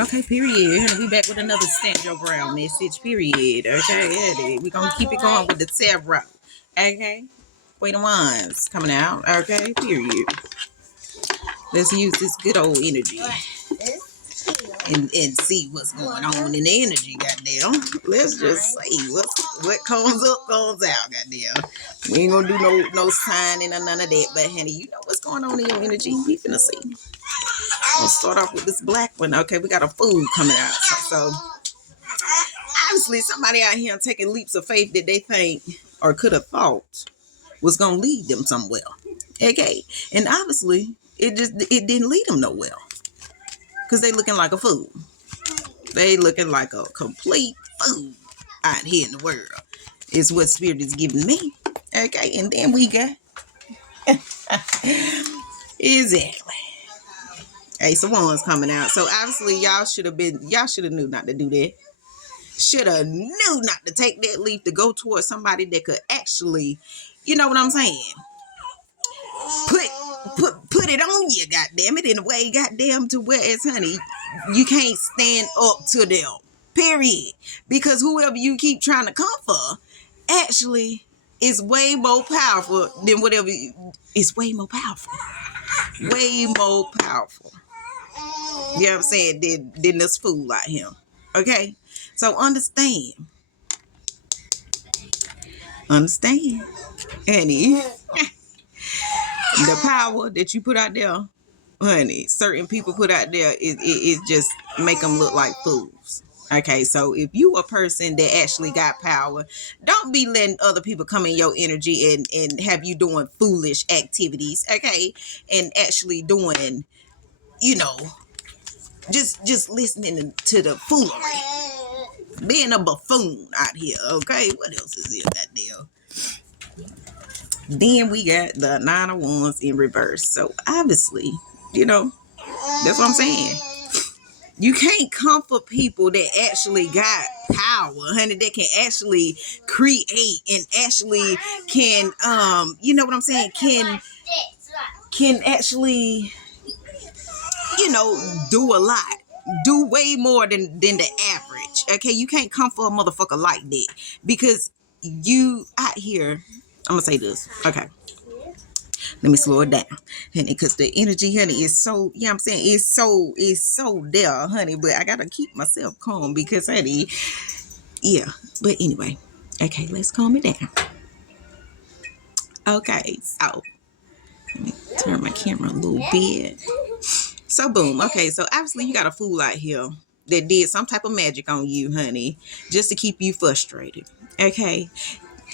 Okay, period. We back with another Stand Your Ground message, period. Okay, Eddie. We're going to keep it going with the tarot. Okay, Queen of Wands coming out. Okay, period. Let's use this good old energy and see what's going on in the energy, goddamn. Let's just say what comes up, comes out, goddamn. We ain't gonna do no signing or none of that, but honey, you know what's going on in your energy. We finna see. I'll start off with this black one. Okay, we got a food coming out. So obviously somebody out here taking leaps of faith that they think or could have thought was gonna lead them somewhere. Okay. And obviously it didn't lead them nowhere. Because they looking like a fool. They looking like a complete fool out here in the world. Is what spirit is giving me. Okay, and then we got exactly Ace of Wands coming out. So obviously y'all should have knew not to do that. Should have knew not to take that leap to go towards somebody that could actually, you know what I'm saying? Put it on you, goddamn it, in a way, goddamn, to where it's, honey, you can't stand up to them. Period. Because whoever you keep trying to come for actually is way more powerful than whatever it's way more powerful. Way more powerful. You know what I'm saying? Than this fool out here. Okay? So understand. Honey. The power that you put out there, honey, certain people put out there, it just make them look like fools. Okay, so if you a person that actually got power, don't be letting other people come in your energy and have you doing foolish activities, okay? And actually doing, you know, just listening to the foolery. Being a buffoon out here, okay? What else is here, goddamn? Then we got the Nine of Wands in reverse. So obviously, you know, that's what I'm saying. You can't comfort people that actually got power, honey, that can actually create and actually can, you know what I'm saying, can actually, you know, do a lot. Do way more than the average. Okay, you can't comfort a motherfucker like that. Because you out here, I'm gonna say this. Okay. Let me slow it down, honey, because the energy, honey, is so, you know what I'm saying, it's so there, honey, but I gotta keep myself calm because, honey, yeah, but anyway, okay, let's calm it down. Okay, so let me turn my camera a little bit. So boom, okay, so obviously you got a fool out here that did some type of magic on you, honey, just to keep you frustrated. Okay,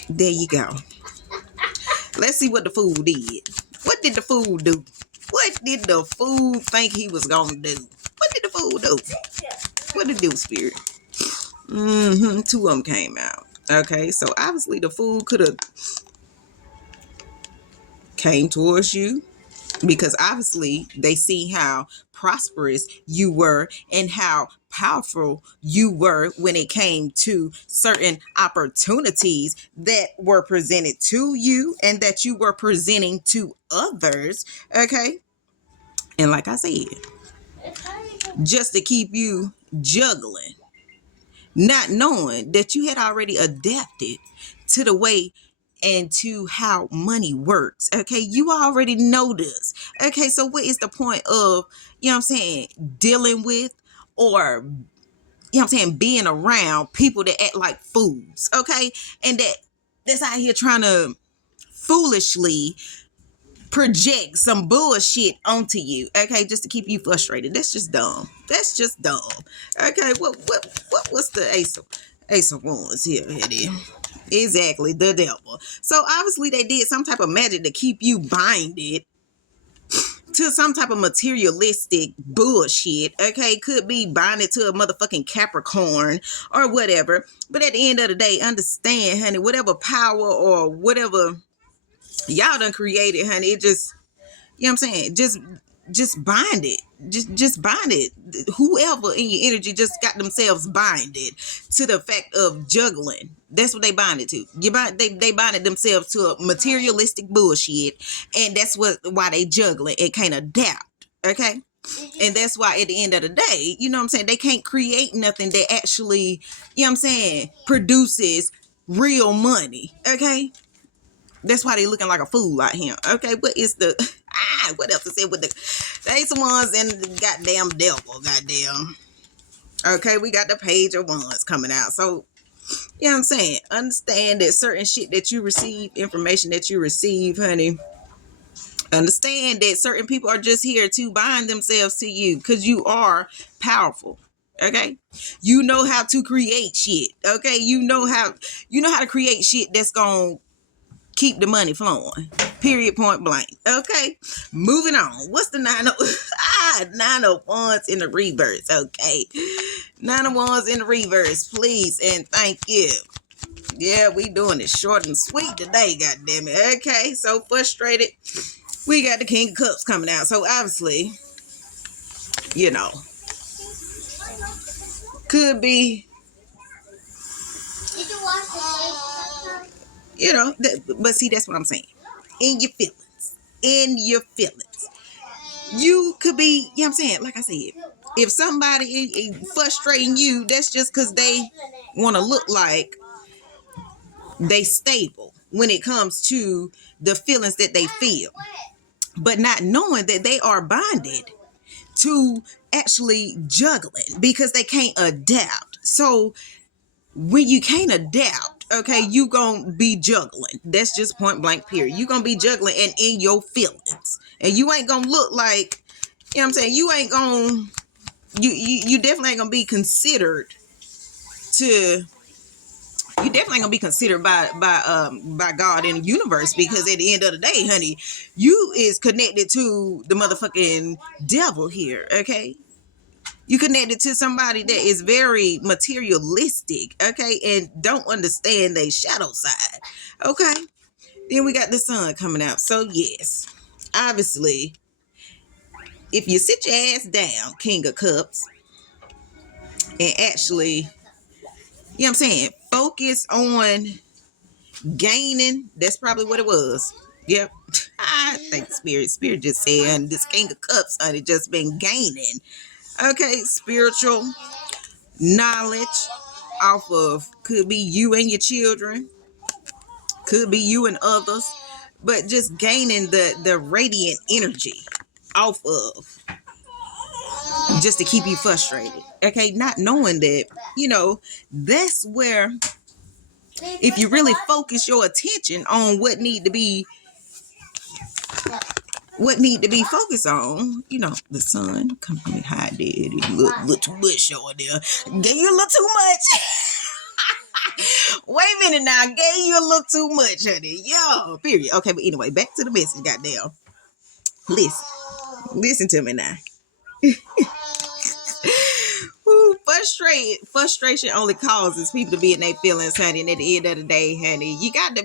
there you go. Let's see what the fool did. What did the fool do? What did the fool think he was gonna do? What did the fool do? What did it do, spirit? Two of them came out. Okay, so obviously the fool could have came towards you because obviously they see how prosperous you were and how powerful you were when it came to certain opportunities that were presented to you and that you were presenting to others. Okay, and like I said, just to keep you juggling, not knowing that you had already adapted to the way and to how money works. Okay, you already know this. Okay, so what is the point of, you know what I'm saying, dealing with or, you know what I'm saying, being around people that act like fools? Okay, and that's out here trying to foolishly project some bullshit onto you, okay, just to keep you frustrated. That's just dumb. That's just dumb. Okay, what's the Ace of Wands here, Eddie? Exactly, the devil. So obviously they did some type of magic to keep you binded to some type of materialistic bullshit. Okay, could be binded to a motherfucking Capricorn or whatever. But at the end of the day, understand, honey, whatever power or whatever y'all done created, honey, it just, you know what I'm saying, just bind it. Just bind it. Whoever in your energy just got themselves binded to the fact of juggling. That's what they binded to. They binded themselves to a materialistic bullshit, and that's why they juggling and can't adapt. Okay, And that's why at the end of the day, you know what I'm saying, they can't create nothing that actually, you know what I'm saying, produces real money. Okay? That's why they looking like a fool out here. Okay, what is the what else is it with the they some ones in the goddamn devil, goddamn. Okay, we got the page of wands coming out. So you know what I'm saying? Understand that certain shit that you receive, information that you receive, honey. Understand that certain people are just here to bind themselves to you because you are powerful. Okay, you know how to create shit. Okay, you know how to create shit that's gonna keep the money flowing. Period. Point blank. Okay. Moving on. What's the 9 of wands in the reverse? Okay. 9 of wands in the reverse, please and thank you. Yeah, we doing it short and sweet today, goddammit. Okay, so frustrated. We got the King of Cups coming out. So obviously, you know, could be, you know, but see, that's what I'm saying. In your feelings. In your feelings. You could be, you know what I'm saying? Like I said, if somebody is frustrating you, that's just because they want to look like they stable when it comes to the feelings that they feel. But not knowing that they are bonded to actually juggling because they can't adapt. So when you can't adapt, okay, you gonna be juggling. That's just point blank period. You gonna be juggling and in your feelings. And you ain't gonna look like, you know what I'm saying, you ain't gonna, you definitely ain't gonna be considered to, you definitely ain't gonna be considered by God in the universe, because at the end of the day, honey, you is connected to the motherfucking devil here, okay? You connected to somebody that is very materialistic, okay, and don't understand their shadow side, okay? Then we got the sun coming out. So yes, obviously, if you sit your ass down, King of Cups, and actually, you know what I'm saying, focus on gaining, that's probably what it was. Yep. I think Spirit just said, this King of Cups, honey, just been gaining. Okay, spiritual knowledge off of, could be you and your children, could be you and others, but just gaining the radiant energy off of, just to keep you frustrated. Okay, not knowing that, you know, that's where, if you really focus your attention on what need to be focused on, you know, the sun. Come on, high dead. You look too much over there. Gave you a little too much. Wait a minute now. Gave you a little too much, honey. Yo, period. Okay, but anyway, back to the message. Goddamn. Listen to me now. Ooh, frustration only causes people to be in their feelings, honey. And at the end of the day, honey, you got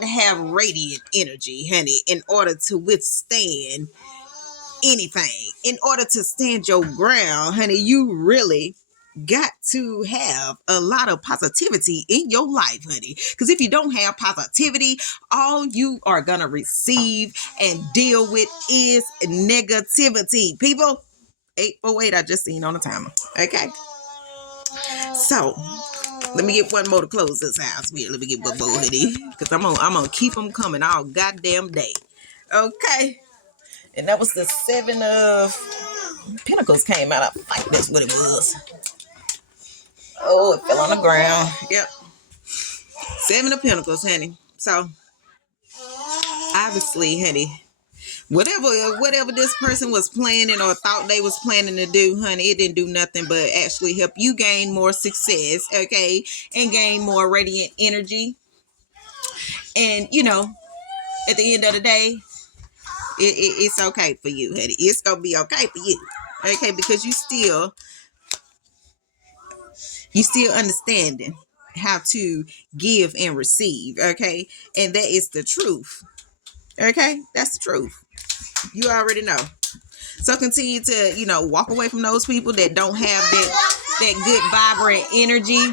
to have radiant energy, honey, in order to withstand anything. In order to stand your ground, honey, you really got to have a lot of positivity in your life, honey. Because if you don't have positivity, all you are going to receive and deal with is negativity. People, 848, I just seen on the timer. Okay. So, let me get one more to close this house. Let me get one more, honey. Because I'm gonna keep them coming all goddamn day. Okay. And that was the 7 of Pentacles came out. I think that's what it was. Oh, it fell on the ground. Yep. 7 of Pentacles, honey. So, obviously, honey, whatever this person was planning or thought they was planning to do, honey, it didn't do nothing but actually help you gain more success, okay, and gain more radiant energy. And, you know, at the end of the day, it's okay for you, honey. It's gonna be okay for you, okay, because you still understanding how to give and receive, okay, and that is the truth, okay, that's the truth. You already know. So continue to, you know, walk away from those people that don't have that good vibrant energy.